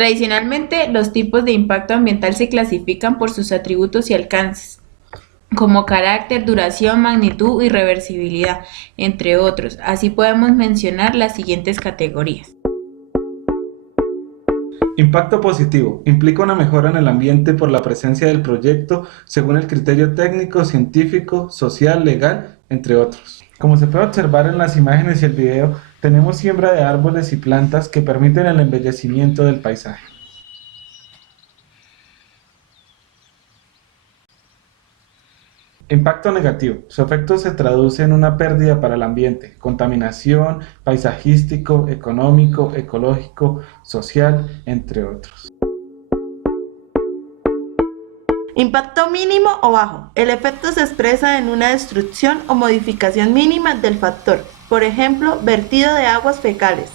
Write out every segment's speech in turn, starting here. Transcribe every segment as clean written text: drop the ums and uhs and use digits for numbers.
Tradicionalmente, los tipos de impacto ambiental se clasifican por sus atributos y alcances, como carácter, duración, magnitud y reversibilidad, entre otros. Así podemos mencionar las siguientes categorías. Impacto positivo. Implica una mejora en el ambiente por la presencia del proyecto según el criterio técnico, científico, social, legal, entre otros. Como se puede observar en las imágenes y el video, tenemos siembra de árboles y plantas que permiten el embellecimiento del paisaje. Impacto negativo. Su efecto se traduce en una pérdida para el ambiente, contaminación, paisajístico, económico, ecológico, social, entre otros. Impacto mínimo o bajo. El efecto se expresa en una destrucción o modificación mínima del factor, por ejemplo, vertido de aguas fecales.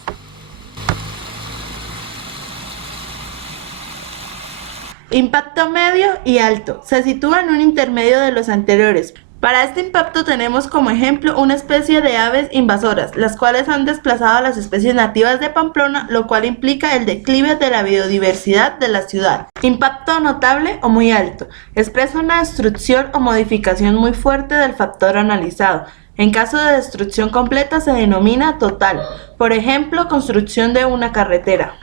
Impacto medio y alto. Se sitúa en un intermedio de los anteriores. Para este impacto tenemos como ejemplo una especie de aves invasoras, las cuales han desplazado a las especies nativas de Pamplona, lo cual implica el declive de la biodiversidad de la ciudad. Impacto notable o muy alto. Expresa una destrucción o modificación muy fuerte del factor analizado. En caso de destrucción completa se denomina total. Por ejemplo, construcción de una carretera.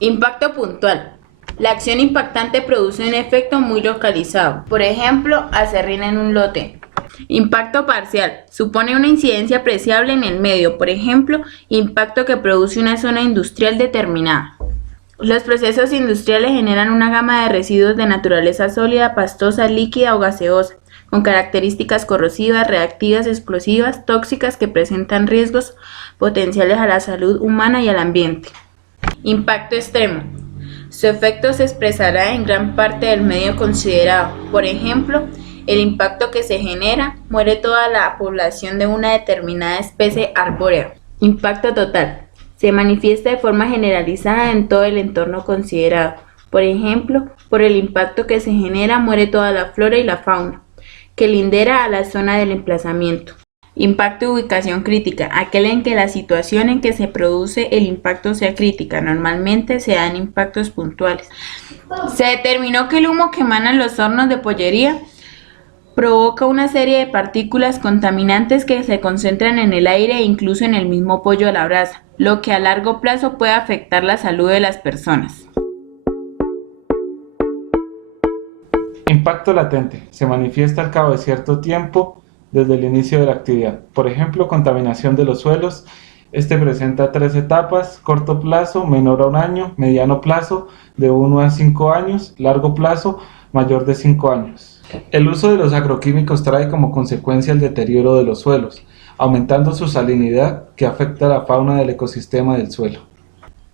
Impacto puntual. La acción impactante produce un efecto muy localizado. Por ejemplo, aserrín en un lote. Impacto parcial. Supone una incidencia apreciable en el medio. Por ejemplo, impacto que produce una zona industrial determinada. Los procesos industriales generan una gama de residuos de naturaleza sólida, pastosa, líquida o gaseosa, con características corrosivas, reactivas, explosivas, tóxicas que presentan riesgos potenciales a la salud humana y al ambiente. Impacto extremo. Su efecto se expresará en gran parte del medio considerado. Por ejemplo, el impacto que se genera, muere toda la población de una determinada especie arbórea. Impacto total. Se manifiesta de forma generalizada en todo el entorno considerado. Por ejemplo, por el impacto que se genera, muere toda la flora y la fauna, que lindera a la zona del emplazamiento. Impacto de ubicación crítica, aquel en que la situación en que se produce el impacto sea crítica. Normalmente se dan impactos puntuales. Se determinó que el humo que emanan los hornos de pollería provoca una serie de partículas contaminantes que se concentran en el aire e incluso en el mismo pollo a la brasa, lo que a largo plazo puede afectar la salud de las personas. Impacto latente. Se manifiesta al cabo de cierto tiempo desde el inicio de la actividad. Por ejemplo, contaminación de los suelos. Este presenta 3 etapas: corto plazo, menor a 1 año; mediano plazo, de 1 a 5 años; largo plazo, mayor de 5 años. El uso de los agroquímicos trae como consecuencia el deterioro de los suelos, aumentando su salinidad que afecta a la fauna del ecosistema del suelo.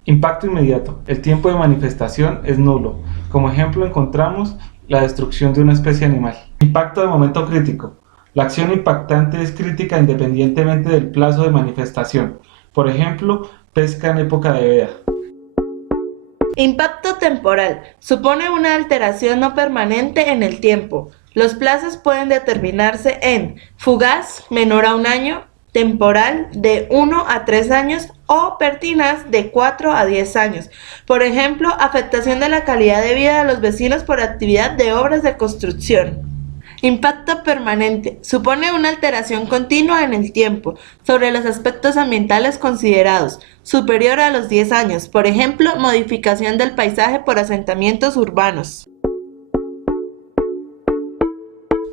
Impacto inmediato. El tiempo de manifestación es nulo. Como ejemplo encontramos la destrucción de una especie animal. Impacto de momento crítico. La acción impactante es crítica independientemente del plazo de manifestación. Por ejemplo, pesca en época de veda. Impacto temporal. Supone una alteración no permanente en el tiempo. Los plazos pueden determinarse en fugaz, menor a 1 año; temporal, de 1 a 3 años; o pertinaz, de 4 a 10 años. Por ejemplo, afectación de la calidad de vida de los vecinos por actividad de obras de construcción. Impacto permanente. Supone una alteración continua en el tiempo sobre los aspectos ambientales considerados, superior a los 10 años. Por ejemplo, modificación del paisaje por asentamientos urbanos.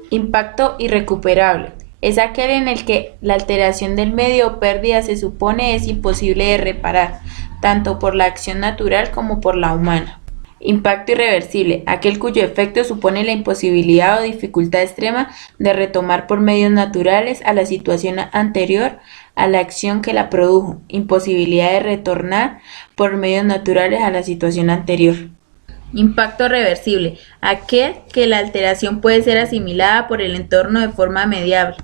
Impacto irrecuperable. Es aquel en el que la alteración del medio o pérdida se supone es imposible de reparar, tanto por la acción natural como por la humana. Impacto irreversible, aquel cuyo efecto supone la imposibilidad o dificultad extrema de retomar por medios naturales a la situación anterior a la acción que la produjo, imposibilidad de retornar por medios naturales a la situación anterior. Impacto reversible, aquel que la alteración puede ser asimilada por el entorno de forma mediable,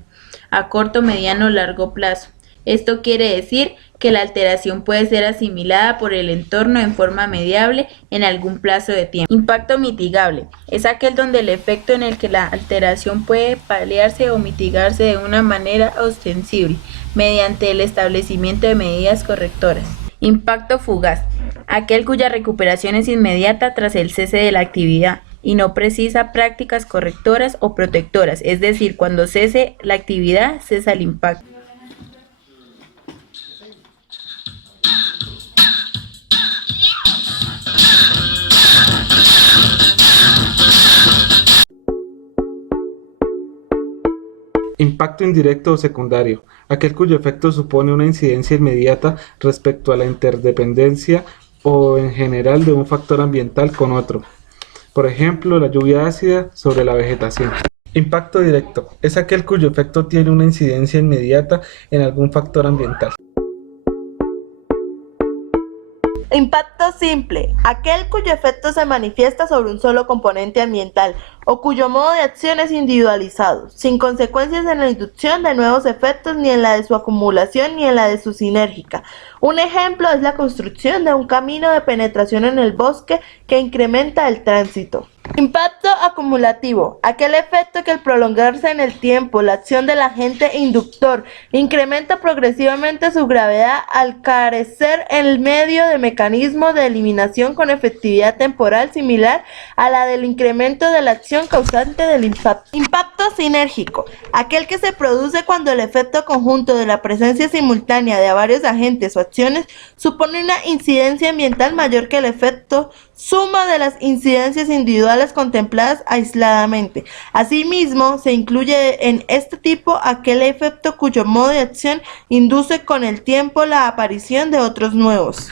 a corto, mediano o largo plazo. Esto quiere decir que la alteración puede ser asimilada por el entorno en forma mediable en algún plazo de tiempo. Impacto mitigable es aquel donde el efecto en el que la alteración puede paliarse o mitigarse de una manera ostensible mediante el establecimiento de medidas correctoras. Impacto fugaz, aquel cuya recuperación es inmediata tras el cese de la actividad y no precisa prácticas correctoras o protectoras, es decir, cuando cese la actividad, cesa el impacto. Impacto indirecto o secundario, aquel cuyo efecto supone una incidencia inmediata respecto a la interdependencia o en general de un factor ambiental con otro. Por ejemplo, la lluvia ácida sobre la vegetación. Impacto directo es aquel cuyo efecto tiene una incidencia inmediata en algún factor ambiental. Impacto simple, aquel cuyo efecto se manifiesta sobre un solo componente ambiental o cuyo modo de acción es individualizado, sin consecuencias en la inducción de nuevos efectos ni en la de su acumulación ni en la de su sinérgica. Un ejemplo es la construcción de un camino de penetración en el bosque que incrementa el tránsito. Impacto acumulativo, aquel efecto que al prolongarse en el tiempo la acción del agente inductor incrementa progresivamente su gravedad al carecer el medio de mecanismo de eliminación con efectividad temporal similar a la del incremento de la acción causante del impacto. Impacto sinérgico, aquel que se produce cuando el efecto conjunto de la presencia simultánea de varios agentes o acciones supone una incidencia ambiental mayor que el efecto suma de las incidencias individuales contempladas aisladamente. Asimismo, se incluye en este tipo aquel efecto cuyo modo de acción induce con el tiempo la aparición de otros nuevos.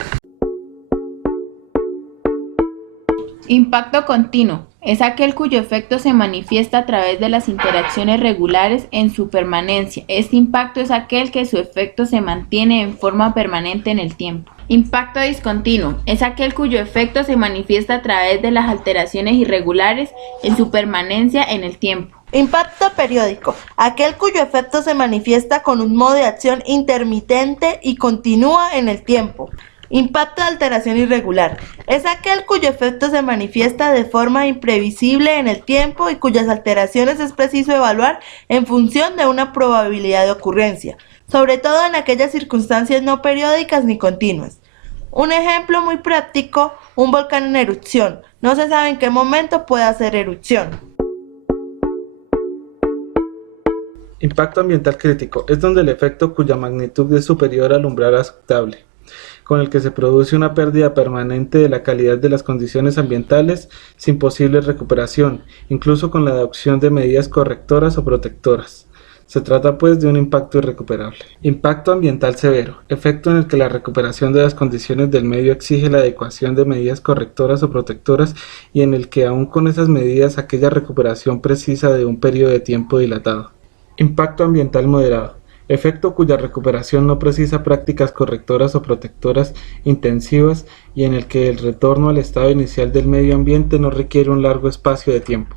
Impacto continuo es aquel cuyo efecto se manifiesta a través de las interacciones regulares en su permanencia. Este impacto es aquel que su efecto se mantiene en forma permanente en el tiempo. Impacto discontinuo es aquel cuyo efecto se manifiesta a través de las alteraciones irregulares en su permanencia en el tiempo. Impacto periódico, aquel cuyo efecto se manifiesta con un modo de acción intermitente y continúa en el tiempo. Impacto de alteración irregular es aquel cuyo efecto se manifiesta de forma imprevisible en el tiempo y cuyas alteraciones es preciso evaluar en función de una probabilidad de ocurrencia, sobre todo en aquellas circunstancias no periódicas ni continuas. Un ejemplo muy práctico, un volcán en erupción. No se sabe en qué momento puede hacer erupción. Impacto ambiental crítico es donde el efecto cuya magnitud es superior al umbral aceptable, con el que se produce una pérdida permanente de la calidad de las condiciones ambientales sin posible recuperación, incluso con la adopción de medidas correctoras o protectoras. Se trata pues de un impacto irrecuperable. Impacto ambiental severo, efecto en el que la recuperación de las condiciones del medio exige la adecuación de medidas correctoras o protectoras y en el que aún con esas medidas aquella recuperación precisa de un periodo de tiempo dilatado. Impacto ambiental moderado, efecto cuya recuperación no precisa prácticas correctoras o protectoras intensivas y en el que el retorno al estado inicial del medio ambiente no requiere un largo espacio de tiempo.